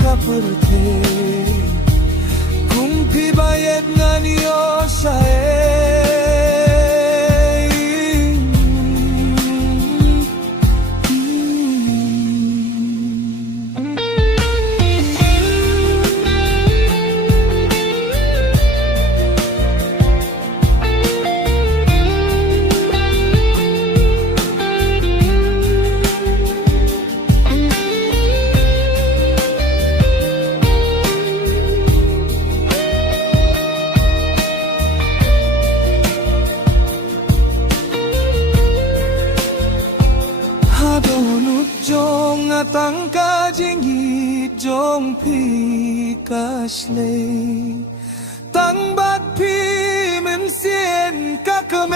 kaperte kumpi bayet nganyo jong atangka jingi jong pi kasle tang bat pi men sien kakamen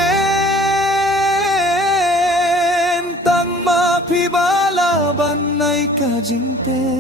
tang ma pi bala banai ka jingten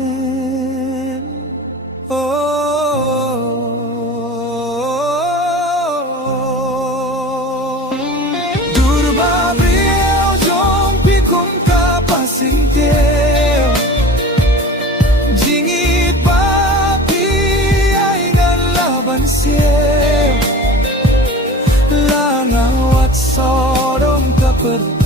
langawat sodong kapet